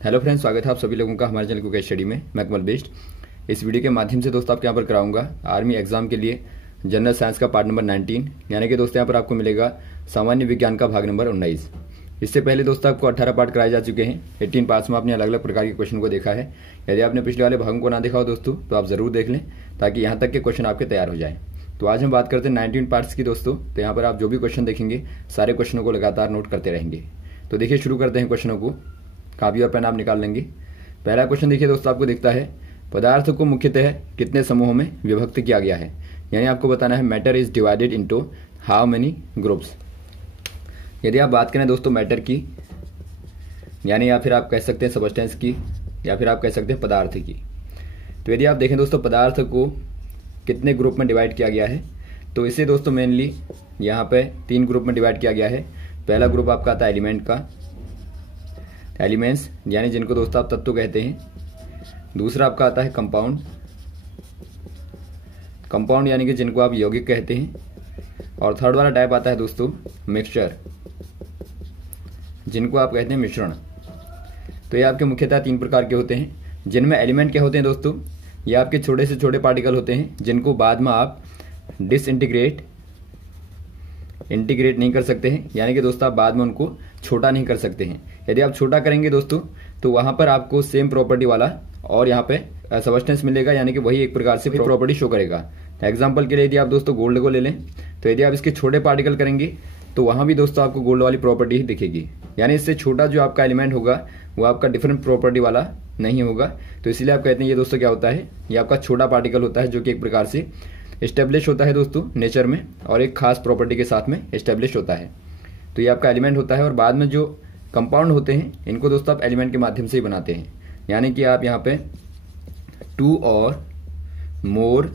Hello friends, स्वागत है आप सभी लोगों का हमारे चैनल क्विक स्टडी में। मैं कमल बेस्ट। इस वीडियो के माध्यम से दोस्तों आपके यहाँ पर कराऊंगा आर्मी एग्जाम के लिए जनरल साइंस का पार्ट नंबर 19, यानी कि दोस्तों यहाँ पर आपको मिलेगा सामान्य विज्ञान का भाग नंबर 19। इससे पहले दोस्तों आपको 18 पार्ट कराए जा चुके हैं। 18 पार्ट्स में आपने अलग अलग प्रकार के क्वेश्चन को देखा है। यदि आपने पिछले वाले भागों को ना देखा हो दोस्तों तो आप जरूर देख लें, ताकि यहाँ तक के क्वेश्चन आपके तैयार हो जाए। तो आज हम बात करते हैं 19 पार्ट्स की दोस्तों। तो यहाँ पर आप जो भी क्वेश्चन देखेंगे सारे क्वेश्चनों को लगातार नोट करते रहेंगे। तो देखिए, शुरू करते हैं क्वेश्चनों को। कापी और पेन आप निकाल लेंगे। पहला क्वेश्चन देखिए दोस्तों, आपको दिखता है पदार्थ को मुख्यतः कितने समूहों में विभक्त किया गया है। यानी आपको बताना है matter is divided into how many groups. यदि आप बात करें दोस्तों मैटर की, यानी या फिर आप कह सकते हैं सबस्टेंस की, या फिर आप कह सकते हैं पदार्थ की। तो यदि आप देखें दोस्तों पदार्थ को कितने ग्रुप में डिवाइड किया गया है, तो इसे दोस्तों मेनली यहाँ पे 3 ग्रुप में डिवाइड किया गया है। पहला ग्रुप आपका आता है एलिमेंट का, एलिमेंट्स यानी जिनको दोस्तों आप तत्व कहते हैं। दूसरा आपका आता है कंपाउंड, कंपाउंड यानी कि जिनको आप यौगिक कहते हैं। और थर्ड वाला टाइप आता है दोस्तों मिक्सचर, जिनको आप कहते हैं मिश्रण। तो ये आपके मुख्यतः 3 प्रकार के होते हैं, जिनमें एलिमेंट क्या होते हैं दोस्तों, ये आपके छोटे से छोटे पार्टिकल होते हैं, जिनको बाद में आप इंटीग्रेट नहीं कर सकते हैं। यानी कि दोस्तों आप बाद में उनको छोटा नहीं कर सकते हैं। यदि आप छोटा करेंगे दोस्तों तो वहां पर आपको सेम प्रॉपर्टी वाला और यहाँ पे सबस्टेंस मिलेगा, यानी कि वही एक प्रकार से प्रॉपर्टी शो करेगा। एग्जांपल के लिए यदि आप दोस्तों गोल्ड को ले लें, तो यदि आप इसके छोटे पार्टिकल करेंगे तो वहां भी दोस्तों आपको गोल्ड वाली प्रॉपर्टी ही दिखेगी। यानी इससे छोटा जो आपका एलिमेंट होगा वो आपका डिफरेंट प्रॉपर्टी वाला नहीं होगा। तो इसलिए आप कहते हैं ये दोस्तों क्या होता है, ये आपका छोटा पार्टिकल होता है, जो कि एक प्रकार से एस्टेब्लिश होता है दोस्तों नेचर में, और एक खास प्रॉपर्टी के साथ में एस्टेब्लिश होता है। तो ये आपका एलिमेंट होता है। और बाद में जो कंपाउंड होते हैं, इनको दोस्तों आप एलिमेंट के माध्यम से ही बनाते हैं। यानी कि आप यहाँ पे 2 और मोर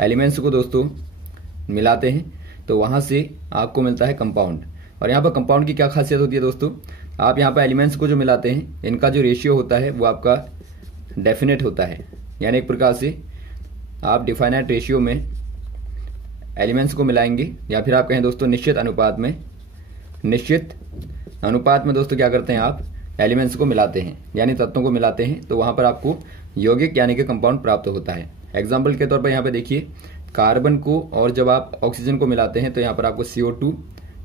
एलिमेंट्स को दोस्तों मिलाते हैं, तो वहां से आपको मिलता है कंपाउंड। और यहाँ पर कंपाउंड की क्या खासियत होती है दोस्तों, आप यहाँ पर एलिमेंट्स को जो मिलाते हैं, इनका जो रेशियो होता है वो आपका डेफिनेट होता है। यानी एक प्रकार से आप डिफाइनाइट रेशियो में एलिमेंट्स को मिलाएंगे, या फिर आप कहें दोस्तों निश्चित अनुपात में दोस्तों क्या करते हैं, आप एलिमेंट्स को मिलाते हैं, यानी तत्वों को मिलाते हैं। तो वहां पर आपको यौगिक यानी कि कंपाउंड प्राप्त होता है। एग्जाम्पल के तौर पर यहाँ पे देखिए, कार्बन को और जब आप ऑक्सीजन को मिलाते हैं तो यहाँ पर आपको CO2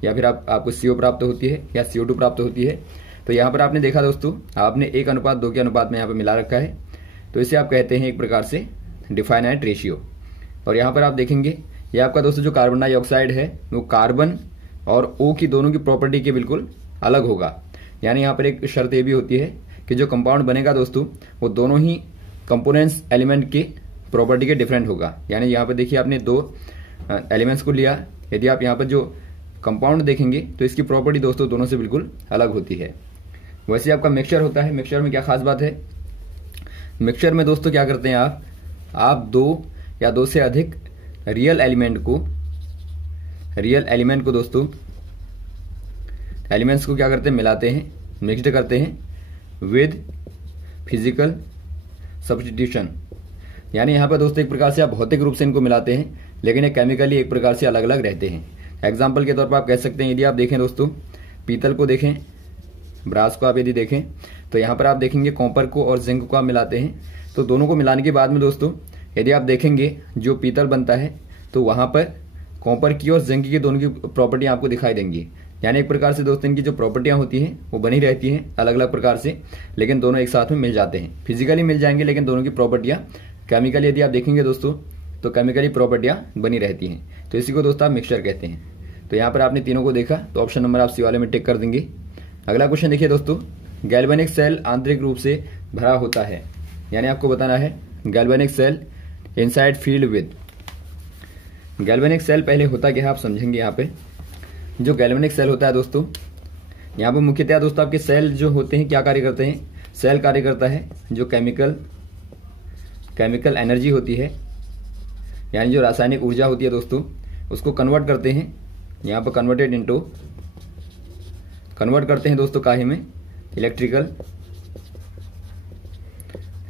या फिर आपको CO प्राप्त होती है, या CO2 प्राप्त होती है। तो यहाँ पर आपने देखा दोस्तों, आपने 1:2 के अनुपात में यहाँ पे मिला रखा है। तो इसे आप कहते हैं एक प्रकार से डिफाइनाइट रेशियो। और यहाँ पर आप देखेंगे ये आपका दोस्तों जो कार्बन डाइऑक्साइड है वो कार्बन और O की दोनों की प्रॉपर्टी के बिल्कुल अलग होगा। यानी यहाँ पर एक शर्त ये भी होती है कि जो कंपाउंड बनेगा दोस्तों वो दोनों ही कंपोनेंट्स एलिमेंट की प्रॉपर्टी के डिफरेंट होगा। यानी यहाँ पर देखिए आपने 2 एलिमेंट्स को लिया, यदि आप यहाँ पर जो कंपाउंड देखेंगे तो इसकी प्रॉपर्टी दोस्तों दोनों से बिल्कुल अलग होती है। वैसे आपका मिक्सचर होता है। मिक्सचर में क्या खास बात है, मिक्सचर में दोस्तों क्या करते हैं आप 2 या 2 से अधिक रियल एलिमेंट को दोस्तों एलिमेंट्स को क्या करते हैं, मिलाते हैं, मिक्सड करते हैं विद फिजिकल सब्स्टिट्यूशन। यानी यहाँ पर दोस्तों एक प्रकार से आप भौतिक रूप से इनको मिलाते हैं, लेकिन ये केमिकली एक प्रकार से अलग अलग रहते हैं। एग्जाम्पल के तौर पर आप कह सकते हैं, यदि आप देखें दोस्तों पीतल को देखें, ब्रास को आप यदि देखें, तो यहाँ पर आप देखेंगे कॉपर को और जिंक को आप मिलाते हैं। तो दोनों को मिलाने के बाद में दोस्तों यदि आप देखेंगे जो पीतल बनता है तो वहां पर कॉपर की और जिंक की दोनों की प्रॉपर्टियां आपको दिखाई देंगी। यानी एक प्रकार से दोस्तों इनकी जो प्रॉपर्टियां होती हैं वो बनी रहती हैं अलग अलग प्रकार से, लेकिन दोनों एक साथ में मिल जाते हैं। फिजिकली मिल जाएंगे, लेकिन दोनों की प्रॉपर्टियां केमिकली यदि आप देखेंगे दोस्तों तो केमिकली प्रॉपर्टियां बनी रहती हैं। तो इसी को दोस्तों आप मिक्सचर कहते हैं। तो यहाँ पर आपने तीनों को देखा, तो ऑप्शन नंबर आप सी वाले में टिक कर देंगे। अगला क्वेश्चन देखिए दोस्तों, गैल्वेनिक सेल आंतरिक रूप से भरा होता है। यानी आपको बताना है galvanic cell inside field with. Galvanic cell पहले होता क्या है आप समझेंगे। यहाँ पे जो गैल्वेनिक सेल होता है दोस्तों, यहाँ पर मुख्यतः दोस्तों आपके सेल जो होते हैं क्या कार्य करते हैं, सेल कार्य करता है जो केमिकल एनर्जी होती है, यानी जो रासायनिक ऊर्जा होती है दोस्तों, उसको कन्वर्ट करते हैं। यहाँ पर कन्वर्ट करते हैं दोस्तों काहे में, इलेक्ट्रिकल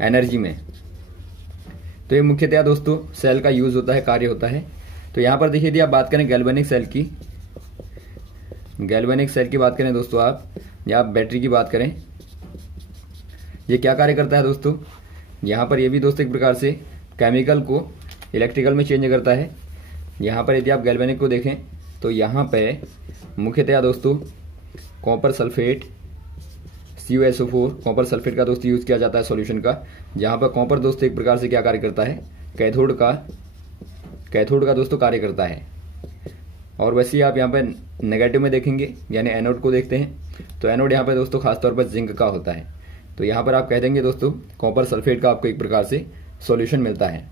एनर्जी में। तो ये मुख्यतः दोस्तों सेल का यूज होता है, कार्य होता है। तो यहां पर देखिए यदि आप बात करें गैल्वेनिक सेल की बात करें दोस्तों आप, या आप बैटरी की बात करें, ये क्या कार्य करता है दोस्तों, यहाँ पर ये भी दोस्तों एक प्रकार से केमिकल को इलेक्ट्रिकल में चेंज करता है। यहाँ पर यदि आप गैल्वेनिक को देखें तो यहाँ पे मुख्यतया दोस्तों copper sulphate CuSO4 copper sulphate का दोस्तों यूज़ किया जाता है सॉल्यूशन का, जहाँ पर कॉपर दोस्तों एक प्रकार से क्या कार्य करता है, कैथोड का दोस्तों कार्य करता है। और वैसे ही आप यहाँ पे नेगेटिव में देखेंगे यानी एनोड को देखते हैं तो एनोड यहाँ पे दोस्तों खासतौर पर जिंक का होता है। तो यहाँ पर आप कह देंगे दोस्तों कॉपर सल्फेट का आपको एक प्रकार से सॉल्यूशन मिलता है।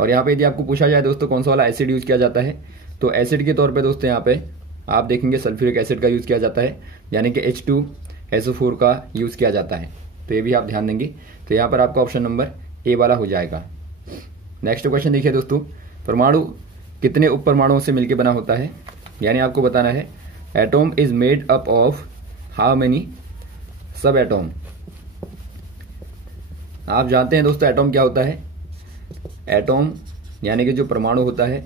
और यहाँ पे यदि आपको पूछा जाए दोस्तों कौन सा वाला एसिड यूज किया जाता है, तो एसिड के तौर पे दोस्तों यहाँ पे आप देखेंगे सल्फ्यूरिक एसिड का यूज किया जाता है, यानी कि H2SO4 का यूज किया जाता है। तो ये भी आप ध्यान देंगे। तो यहाँ पर आपका ऑप्शन नंबर ए वाला हो जाएगा। नेक्स्ट क्वेश्चन देखिए दोस्तों, परमाणु कितने उप परमाणुओं से मिलकर बना होता है, यानी आपको बताना है atom is made up of how many सब एटॉम। आप जानते हैं दोस्तों एटॉम क्या होता है, एटॉम यानी कि जो परमाणु होता है,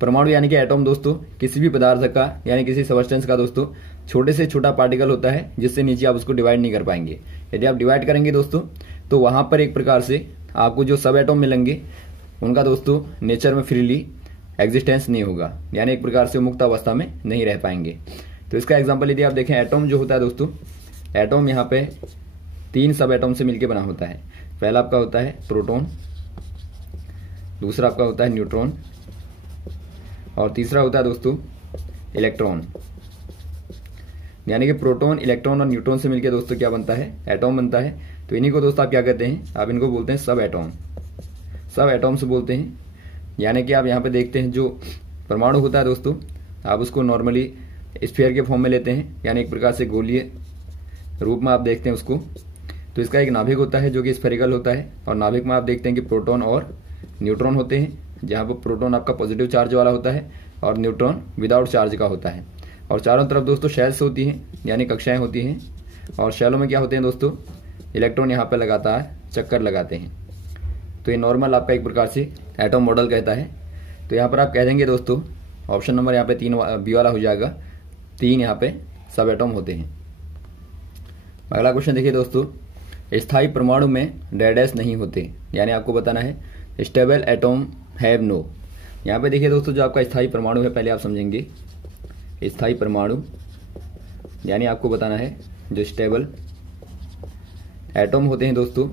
परमाणु यानी कि एटॉम दोस्तों किसी भी पदार्थ का यानी किसी सब्सटेंस का दोस्तों छोटे से छोटा पार्टिकल होता है जिससे नीचे आप उसको डिवाइड नहीं कर पाएंगे। यदि आप डिवाइड करेंगे दोस्तों तो वहां पर एक प्रकार से आपको जो सब एटॉम मिलेंगे उनका दोस्तों नेचर में फ्रीली एग्जिस्टेंस नहीं होगा, यानी एक प्रकार से मुक्त अवस्था में नहीं रह पाएंगे। तो इसका एग्जाम्पल यदि आप देखें, एटॉम जो होता है दोस्तों, एटॉम यहाँ पे 3 सब एटॉम से मिलकर बना होता है। पहला आपका होता है प्रोटॉन, दूसरा आपका होता है न्यूट्रॉन और तीसरा होता है दोस्तों इलेक्ट्रॉन। यानी कि प्रोटॉन, इलेक्ट्रॉन और न्यूट्रॉन से मिलकर दोस्तों क्या बनता है, एटॉम बनता है। तो इन्हीं को दोस्तों आप क्या कहते हैं, आप इनको बोलते हैं सब एटॉम, सब एटॉम से बोलते हैं। यानी कि आप यहाँ पे देखते हैं जो परमाणु होता है दोस्तों, आप उसको नॉर्मली स्फीयर के फॉर्म में लेते हैं, यानी एक प्रकार से गोलीय रूप में आप देखते हैं उसको। तो इसका एक नाभिक होता है जो कि स्फेरिकल होता है, और नाभिक में आप देखते हैं कि प्रोटॉन और न्यूट्रॉन होते हैं, जहाँ पर प्रोटॉन आपका पॉजिटिव चार्ज वाला होता है और न्यूट्रॉन विदाउट चार्ज का होता है। और चारों तरफ दोस्तों शेल्स होती हैं, यानी कक्षाएं होती हैं, और शेलों में क्या होते हैं दोस्तों, इलेक्ट्रॉन यहाँ पर लगातार चक्कर लगाते हैं। तो ये नॉर्मल आपका एक प्रकार से एटॉम मॉडल कहता है। तो यहाँ पर आप कह देंगे दोस्तों ऑप्शन नंबर यहाँ पे 3 बी वाला हो जाएगा, 3 यहाँ पे सब एटॉम होते हैं। अगला क्वेश्चन देखिए दोस्तों, स्थायी परमाणु में डैश नहीं होते, यानी आपको बताना है स्टेबल एटॉम हैव नो। यहाँ पे देखिए दोस्तों जो आपका स्थायी परमाणु है, पहले आप समझेंगे स्थायी परमाणु यानी आपको बताना है जो स्टेबल एटॉम होते हैं दोस्तों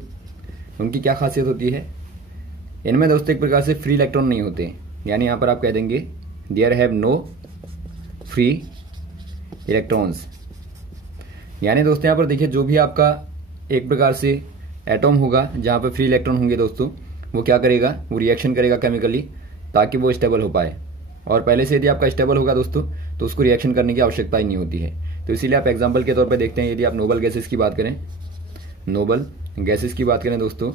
उनकी क्या खासियत होती है। इनमें दोस्तों एक प्रकार से फ्री इलेक्ट्रॉन नहीं होते, यानी यहाँ पर आप कह देंगे there have no free electrons. यानी दोस्तों यहाँ पर देखिए जो भी आपका एक प्रकार से एटॉम होगा जहाँ पर फ्री इलेक्ट्रॉन होंगे दोस्तों, वो क्या करेगा, वो रिएक्शन करेगा केमिकली ताकि वो स्टेबल हो पाए। और पहले से यदि आपका स्टेबल होगा दोस्तों तो उसको रिएक्शन करने की आवश्यकता ही नहीं होती है। तो इसीलिए आप एग्जाम्पल के तौर पर देखते हैं, यदि आप नोबल गैसेस की बात करें, नोबल गैसेस की बात करें दोस्तों,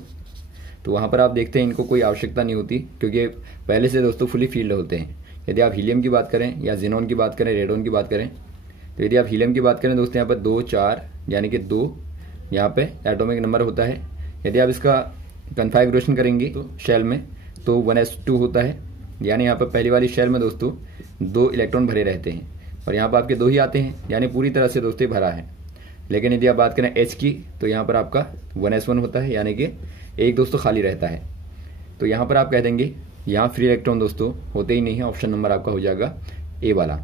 तो वहाँ पर आप देखते हैं इनको कोई आवश्यकता नहीं होती क्योंकि पहले से दोस्तों फुली फील्ड होते हैं। यदि आप हीलियम की बात करें या जिनॉन की बात करें, रेडोन की बात करें, तो यदि आप हीलियम की बात करें दोस्तों यहाँ पर 2 4 यानी कि 2 यहाँ पे एटॉमिक नंबर होता है। यदि आप इसका कन्फिगरेशन करेंगे तो शेल में तो 1s2 होता है, यानी यहाँ पर पहली वाली शेल में दोस्तों 2 इलेक्ट्रॉन भरे रहते हैं और यहाँ पर आपके 2 ही आते हैं, यानी पूरी तरह से दोस्तों भरा है। लेकिन यदि आप बात करें H की तो यहाँ पर आपका 1s1 होता है, यानी कि एक दोस्तों खाली रहता है। तो यहाँ पर आप कह देंगे यहाँ फ्री इलेक्ट्रॉन दोस्तों होते ही नहीं है, ऑप्शन नंबर आपका हो जाएगा ए वाला।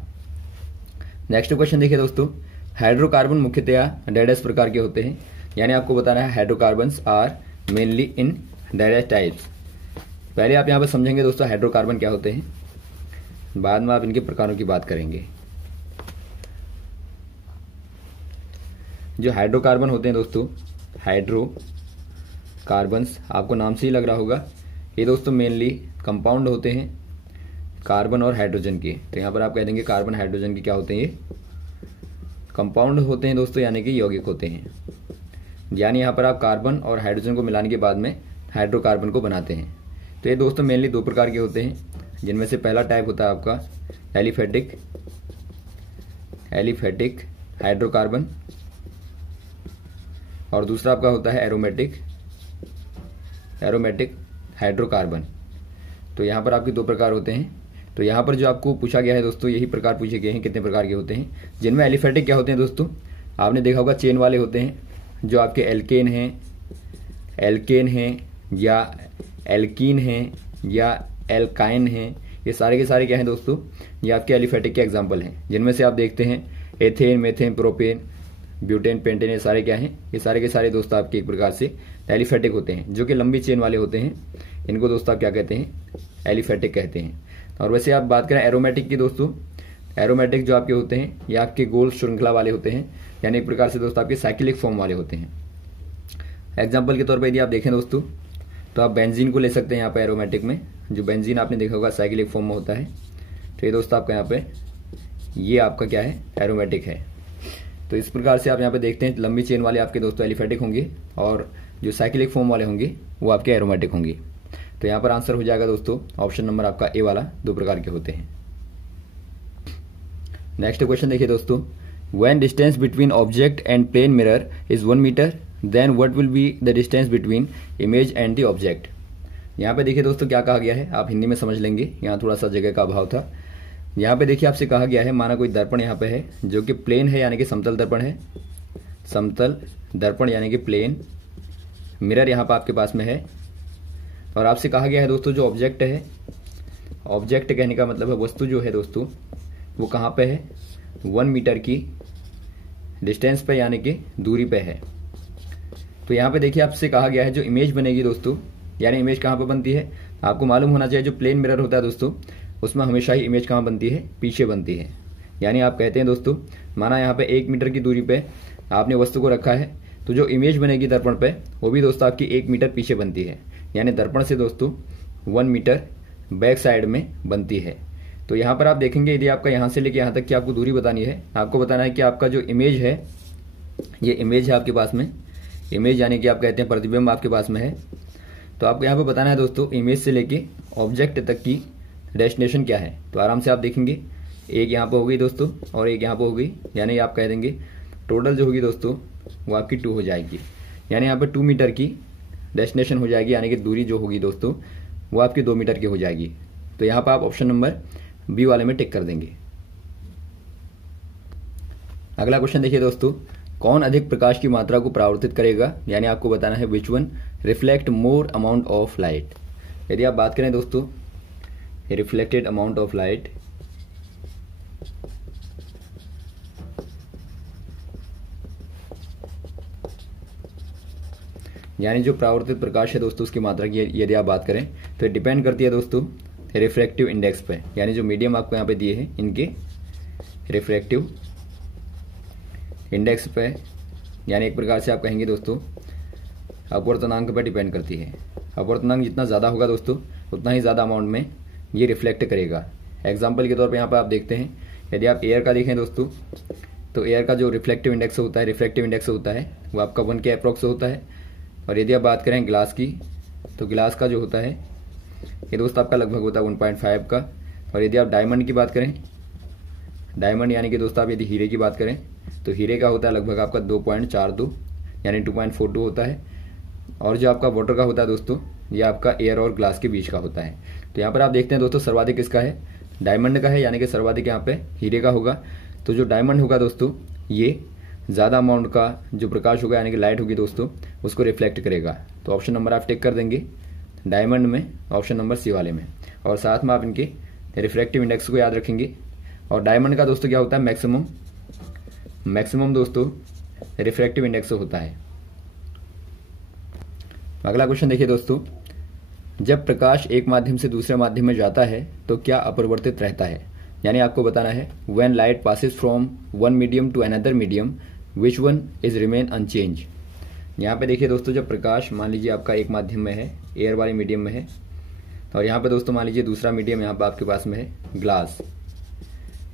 नेक्स्ट क्वेश्चन देखिए दोस्तों, हाइड्रोकार्बन मुख्यतया डैश प्रकार के होते हैं, यानी आपको बताना है hydrocarbons are mainly in dash types. पहले आप यहाँ पर समझेंगे दोस्तों हाइड्रोकार्बन क्या होते हैं, बाद में आप इनके प्रकारों की बात करेंगे। जो हाइड्रोकार्बन होते हैं दोस्तों, हाइड्रोकार्बन्स आपको नाम से ही लग रहा होगा, ये दोस्तों मेनली कंपाउंड होते हैं कार्बन और हाइड्रोजन के। तो यहाँ पर आप कह देंगे कार्बन हाइड्रोजन के क्या होते हैं, ये कंपाउंड होते हैं दोस्तों, यानी कि यौगिक होते हैं। यानी यहाँ पर आप कार्बन और हाइड्रोजन को मिलाने के बाद में हाइड्रोकार्बन को बनाते हैं। तो ये दोस्तों मेनली 2 प्रकार के होते हैं, जिनमें से पहला टाइप होता है आपका एलिफेटिक हाइड्रोकार्बन और दूसरा आपका होता है एरोमेटिक हाइड्रोकार्बन। तो यहाँ पर आपके 2 प्रकार होते हैं। तो यहाँ पर जो आपको पूछा गया है दोस्तों, यही प्रकार पूछे गए हैं कितने प्रकार के होते हैं, जिनमें एलिफेटिक क्या होते हैं दोस्तों, आपने देखा होगा चेन वाले होते हैं, जो आपके एल्केन हैं एल्केन हैं या एल्कीन हैं या एल्काइन हैं, ये सारे के सारे क्या हैं दोस्तों, ये आपके एलिफेटिक के एग्जाम्पल हैं, जिनमें से आप देखते हैं ethane, methane, propane, butane, pentane, ये सारे क्या हैं, ये सारे के सारे दोस्तों आपके एक प्रकार से एलिफेटिक होते हैं, जो कि लंबी चेन वाले होते हैं। इनको दोस्तों आप क्या कहते हैं, एलिफेटिक कहते हैं। और वैसे आप बात करें एरोमेटिक की दोस्तों, एरोमेटिक जो आपके होते हैं ये आपके गोल श्रृंखला वाले होते हैं, यानी एक प्रकार से दोस्तों आपके साइक्लिक फॉर्म वाले होते हैं। एग्जाम्पल के तौर पर यदि आप देखें दोस्तों तो आप बेंजीन को ले सकते हैं यहाँ पर एरोमेटिक में। जो बेंजीन आपने देखा होगा साइक्लिक फॉर्म में होता है, तो ये दोस्तों आपका यहाँ पे ये आपका क्या है, एरोमेटिक है। तो इस प्रकार से आप यहाँ पे देखते हैं लंबी चेन वाले आपके दोस्तों एलिफेटिक होंगे और जो साइक्लिक फॉर्म वाले होंगे वो आपके एरोमेटिक होंगे। तो यहाँ पर आंसर हो जाएगा दोस्तों ऑप्शन नंबर आपका ए वाला, दो प्रकार के होते हैं। नेक्स्ट क्वेश्चन देखिए दोस्तों, when distance between object and plane mirror is 1 metre then what will be the distance between image and the object. यहाँ पे देखिए दोस्तों क्या कहा गया है, आप हिंदी में समझ लेंगे, यहाँ थोड़ा सा जगह का अभाव था। यहाँ पे देखिए आपसे कहा गया है, माना कोई दर्पण यहाँ पे है जो कि प्लेन है यानी कि समतल दर्पण है, समतल दर्पण यानी कि प्लेन, मिरर यहाँ पर आपके पास में है। और आपसे कहा गया है दोस्तों जो ऑब्जेक्ट है, ऑब्जेक्ट कहने का मतलब है वस्तु जो है दोस्तों वो कहाँ पे है, 1 मीटर की डिस्टेंस पे यानी कि दूरी पे है। तो यहाँ पे देखिए आपसे कहा गया है जो इमेज बनेगी दोस्तों, यानी इमेज कहाँ पे बनती है, आपको मालूम होना चाहिए जो प्लेन मिरर होता है दोस्तों उसमें हमेशा ही इमेज कहाँ बनती है, पीछे बनती है। यानी आप कहते हैं दोस्तों, माना यहाँ पे 1 मीटर की दूरी पे आपने वस्तु को रखा है, तो जो इमेज बनेगी दर्पण पे वो भी दोस्तों आपकी 1 मीटर पीछे बनती है, यानी दर्पण से दोस्तों 1 मीटर बैक साइड में बनती है। तो यहाँ पर आप देखेंगे यदि आपका यहाँ से लेके यहाँ तक की आपको दूरी बतानी है, आपको बताना है कि आपका जो इमेज है, ये इमेज है आपके पास में, इमेज यानी कि आप कहते हैं प्रतिबिंब आपके पास में है। तो आपको यहाँ पे बताना है दोस्तों इमेज से लेके ऑब्जेक्ट तक की डेस्टिनेशन क्या है। तो आराम से आप देखेंगे, एक यहाँ पर हो गई दोस्तों और एक यहाँ पर हो गई, यानी आप कह देंगे टोटल जो होगी दोस्तों वो आपकी 2 हो जाएगी, यानी यहाँ पर 2 मीटर की डेस्टिनेशन हो जाएगी, यानी कि दूरी जो होगी दोस्तों वो आपकी 2 मीटर की हो जाएगी। तो यहाँ पर आप ऑप्शन नंबर बी वाले में टिक कर देंगे। अगला क्वेश्चन देखिए दोस्तों, कौन अधिक प्रकाश की मात्रा को परावर्तित करेगा, यानी आपको बताना है which one reflect more amount of light. यदि आप बात करें दोस्तों रिफ्लेक्टेड अमाउंट ऑफ लाइट, यानी जो परावर्तित प्रकाश है दोस्तों उसकी मात्रा की यदि आप बात करें तो डिपेंड करती है दोस्तों रिफ्रैक्टिव इंडेक्स पे, यानी जो मीडियम आपको यहाँ पे दिए हैं इनके रिफ्रैक्टिव इंडेक्स पे, यानी एक प्रकार से आप कहेंगे दोस्तों अपवर्तनांक पर डिपेंड करती है। अपवर्तनांक जितना ज़्यादा होगा दोस्तों उतना ही ज़्यादा अमाउंट में ये रिफ्लेक्ट करेगा। एग्जाम्पल के तौर पर यहाँ पर आप देखते हैं, यदि आप एयर का देखें दोस्तों तो एयर का जो रिफ्लेक्टिव इंडेक्स होता है, रिफ्रैक्टिव इंडेक्स होता है वो आपका 1 के अप्रॉक्स होता है। और यदि आप बात करें ग्लास की, तो ग्लास का जो होता है ये दोस्तों आपका लगभग होता है 1.5 का। और यदि आप डायमंड की बात करें, डायमंड यानी कि दोस्तों आप यदि हीरे की बात करें तो हीरे का होता है लगभग आपका 2.42 यानी 2.42 होता है। और जो आपका वाटर का होता है दोस्तों ये आपका एयर और ग्लास के बीच का होता है। तो यहाँ पर आप देखते हैं दोस्तों सर्वाधिक किसका है, डायमंड का है, यानी कि सर्वाधिक यहाँ पे हीरे का होगा। तो जो डायमंड होगा दोस्तों ये ज़्यादा अमाउंट का जो प्रकाश होगा यानी कि लाइट होगी दोस्तों उसको रिफ्लेक्ट करेगा। तो ऑप्शन नंबर आप टिक कर देंगे डायमंड में, ऑप्शन नंबर सी वाले में। और साथ में आप इनके रिफ्रैक्टिव इंडेक्स को याद रखेंगे। और डायमंड का दोस्तों क्या होता है, मैक्सिमम दोस्तों रिफ्रैक्टिव इंडेक्स होता है। अगला क्वेश्चन देखिए दोस्तों, जब प्रकाश एक माध्यम से दूसरे माध्यम में जाता है तो क्या अपरिवर्तित रहता है, यानी आपको बताना है when light passes from one medium to another medium which one is remain unchange. यहाँ पे देखिए दोस्तों जब प्रकाश मान लीजिए आपका एक माध्यम में है, एयर वाले मीडियम में है, और यहाँ पे दोस्तों मान लीजिए दूसरा मीडियम यहाँ पे आपके पास में है ग्लास।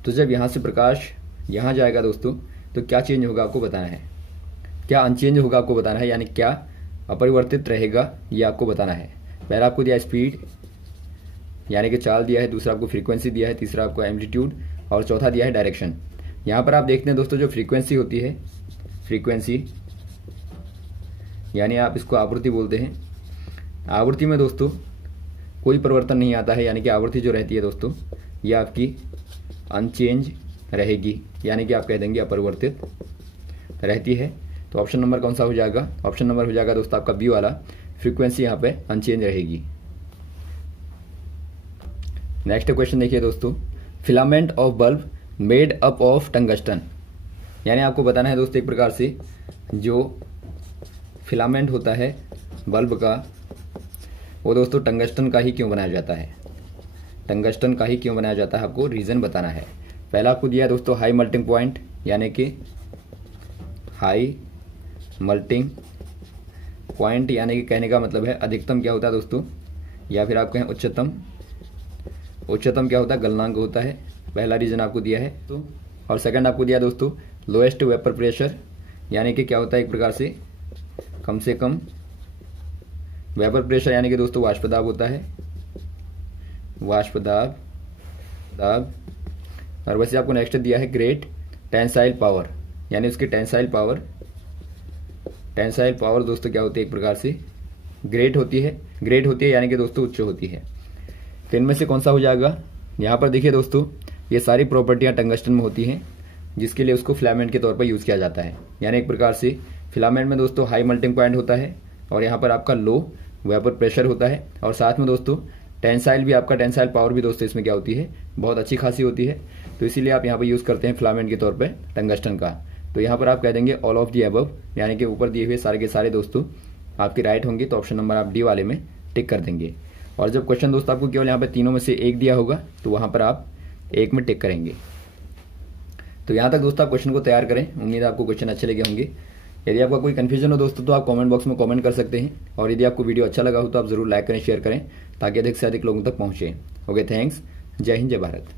तो जब यहाँ से प्रकाश यहाँ जाएगा दोस्तों तो क्या चेंज होगा आपको बताना है, क्या अनचेंज होगा आपको बताना है, यानी क्या अपरिवर्तित रहेगा ये आपको बताना है। पहला आपको दिया स्पीड यानी कि चाल दिया है, दूसरा आपको फ्रीक्वेंसी दिया है, तीसरा आपको एम्पलीट्यूड और चौथा दिया है डायरेक्शन। यहाँ पर आप देखते हैं दोस्तों जो फ्रीक्वेंसी होती है, फ्रीक्वेंसी यानी आप इसको आवृत्ति बोलते हैं। आवृत्ति में दोस्तों कोई परिवर्तन नहीं आता है, यानी कि आवृत्ति जो रहती है दोस्तों ये आपकी अनचेंज रहेगी, यानी कि आप कह देंगे अपरिवर्तित रहती है। तो ऑप्शन नंबर कौन सा हो जाएगा? ऑप्शन नंबर हो जाएगा दोस्तों आपका बी वाला, फ्रीक्वेंसी यहाँ पे अनचेंज रहेगी। नेक्स्ट क्वेश्चन देखिए दोस्तों, filament of bulb made up of tungsten, यानी आपको बताना है दोस्तों एक प्रकार से जो फिलामेंट होता है बल्ब का वो दोस्तों टंगस्टन का ही क्यों बनाया जाता है, टंगस्टन का ही क्यों बनाया जाता है, आपको रीजन बताना है। पहला आपको दिया है दोस्तों हाई मेल्टिंग पॉइंट, यानी कि हाई मेल्टिंग पॉइंट, यानी कि कहने का मतलब है अधिकतम क्या होता है दोस्तों, या फिर आप कहें उच्चतम, उच्चतम क्या होता है, गलनांक होता है। पहला रीजन आपको दिया है तो, और सेकंड आपको दिया दोस्तों लोएस्ट वेपर प्रेशर, यानी कि क्या होता है एक प्रकार से कम वेपर प्रेशर, यानी कि दोस्तों वाष्प दाब होता है, वाष्प दाब। और वैसे आपको नेक्स्ट दिया है ग्रेट टेंसाइल पावर, यानी उसकी टेंसाइल पावर दोस्तों क्या होती है एक प्रकार से ग्रेट होती है यानी कि दोस्तों उच्च होती है। तो इनमें से कौन सा हो जाएगा? यहाँ पर देखिए दोस्तों ये सारी प्रॉपर्टियां टंगस्टन में होती हैं जिसके लिए उसको फिलामेंट के तौर पर यूज किया जाता है, यानी एक प्रकार से फिलामेंट में दोस्तों हाई मेल्टिंग पॉइंट होता है और यहाँ पर आपका लो वेपर प्रेशर होता है, और साथ में दोस्तों टेंसाइल भी, आपका टेंसाइल पावर भी दोस्तों इसमें क्या होती है, बहुत अच्छी खासी होती है। तो इसीलिए आप यहाँ पर यूज करते हैं फिलामेंट के तौर पर टंगस्टन का। तो यहाँ पर आप कह देंगे ऑल ऑफ दी अबव, यानी कि ऊपर दिए हुए सारे के सारे दोस्तों आपके राइट होंगे, तो ऑप्शन नंबर आप डी वाले में टिक कर देंगे। और जब क्वेश्चन दोस्तों आपको केवल यहाँ पे तीनों में से एक दिया होगा तो वहां पर आप एक में टिक करेंगे। तो यहाँ तक दोस्तों आप क्वेश्चन को तैयार करें, उम्मीद है आपको क्वेश्चन अच्छे लगे होंगे। यदि आपका कोई कंफ्यूजन हो दोस्तों तो आप कमेंट बॉक्स में कमेंट कर सकते हैं, और यदि आपको वीडियो अच्छा लगा हो तो आप जरूर लाइक करें, शेयर करें ताकि अधिक से अधिक लोगों तक पहुंचे। ओके, थैंक्स, जय हिंद, जय भारत।